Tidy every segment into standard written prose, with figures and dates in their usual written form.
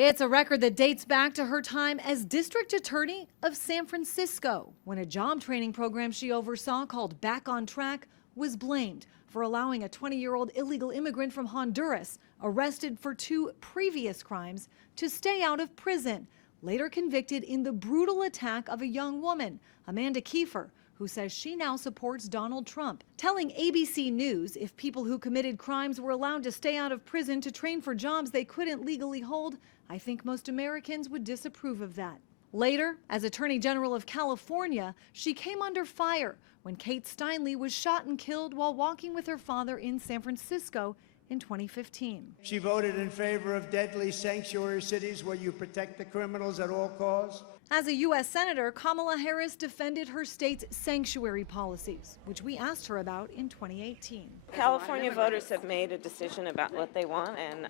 It's a record that dates back to her time as district attorney of San Francisco, when a job training program she oversaw called Back on Track was blamed for allowing a 20-year-old illegal immigrant from Honduras, arrested for 2 previous crimes, to stay out of prison, later convicted in the brutal attack of a young woman, Amanda Kiefer, who says she now supports Donald Trump, telling ABC News if people who committed crimes were allowed to stay out of prison to train for jobs they couldn't legally hold, I think most Americans would disapprove of that. Later, as Attorney General of California, she came under fire when Kate Steinle was shot and killed while walking with her father in San Francisco in 2015. She voted in favor of deadly sanctuary cities where you protect the criminals at all costs. As a U.S. Senator, Kamala Harris defended her state's sanctuary policies, which we asked her about in 2018. California voters have made a decision about what they want, and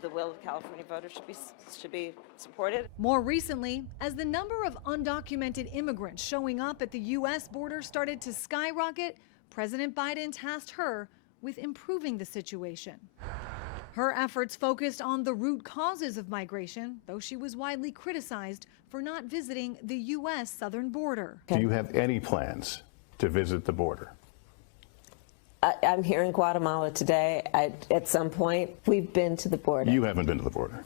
the will of California voters should be supported. More recently, as the number of undocumented immigrants showing up at the U.S. border started to skyrocket, President Biden tasked her with improving the situation. Her efforts focused on the root causes of migration, though she was widely criticized for not visiting the U.S. southern border. Do you have any plans to visit the border? I'm here in Guatemala today. At some point, we've been to the border. You haven't been to the border.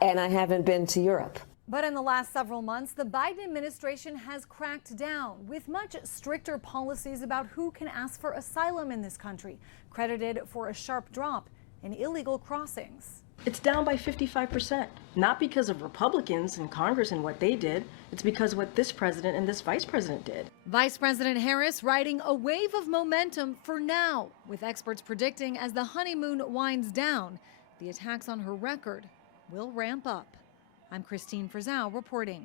And I haven't been to Europe. But in the last several months, the Biden administration has cracked down with much stricter policies about who can ask for asylum in this country, credited for a sharp drop in illegal crossings. It's down by 55%, not because of Republicans in Congress and what they did. It's because of what this president and this vice president did. Vice President Harris riding a wave of momentum for now, with experts predicting as the honeymoon winds down, the attacks on her record will ramp up. I'm Christine Frizzell reporting.